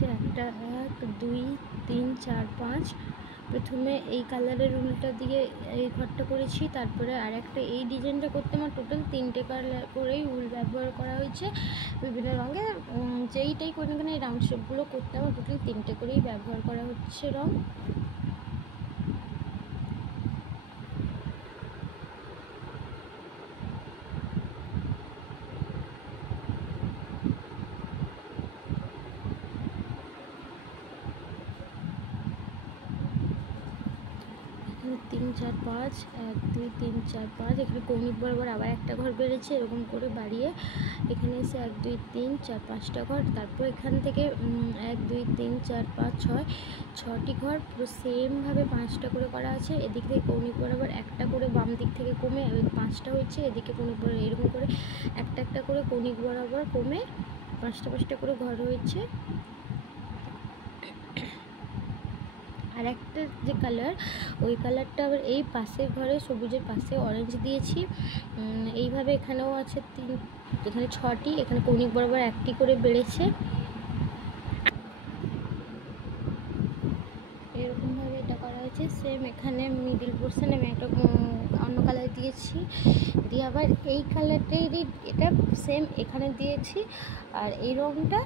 হচ্ছে একটা 1 2 3 4 5। প্রথমে এই কালারের উলটা দিয়ে এই ঘরটা করেছি, তারপরে আর একটা এই ডিজাইনটা করতে আমার টোটাল 3টে কালার করেই উল ব্যবহার করা হয়েছে বিভিন্ন রঙের। যেইটাই করি না কেন এই রাউন্ড শেপগুলো করতে আমার টোটাল 3টে করেই ব্যবহার করা হচ্ছে রঙ। 3 4 5 1 2 3 4 5। এখানে কৌণিক বরাবর আবার একটা ঘর বেড়েছে, এরকম করে বাড়িয়ে এখানে এসে 1 2 3 4 5টা ঘর। তারপর এখান থেকে 1 2 3 4 5 6 6টি ঘর পুরো সেমভাবে 5টা করে করা আছে। এদিক থেকে কৌণিক বরাবর একটা করে বাম দিক থেকে কমে 5টা হয়েছে, এদিকে কৌণিক বরাবর এরকম করে একটা একটা করে কৌণিক বরাবর কমে 5টা 5টা করে ঘর হয়েছে। আর একটা যে কালার, ওই কালারটা আবার এই পাশের ঘরে সবুজের পাশে অরেঞ্জ দিয়েছি। এইভাবে এখানেও আছে এখানে 6টি, এখানে কৌণিক বরাবর একটি করে বেড়েছে। এরকমভাবে এটা করা হয়েছে। সেম এখানে মিডিল পোর্শনে আমি একটা অন্য কালার দিয়েছি, দিয়ে আবার এই কালারটাই এটা সেম এখানে দিয়েছি। আর এই রঙটা